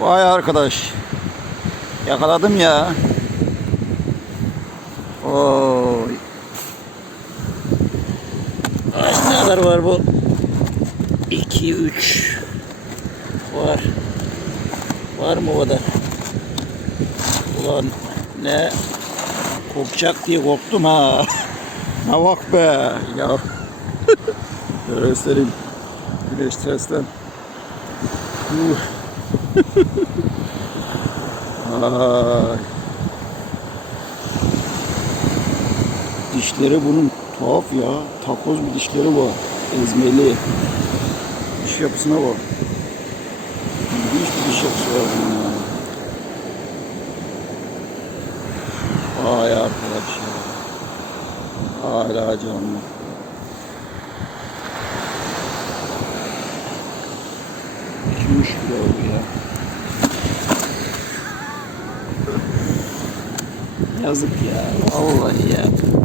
Vay arkadaş. Yakaladım ya. Oy. Kaç ne kadar var bu? 2 3 var. Var mı o kadar? Ulan ne kokacak diye korktum ha. Ne bak be ya. Göstereyim. Güneş tersten. Uh. Ay. Dişleri bunun tuhaf ya. Takoz bir dişleri var. Ezmeli. Diş yapısına bak. İlginç bir diş yapısı var bunun ya. Vay arkadaş ya. Hala canlı. чушь полная. Yazık ya, vallahi ya.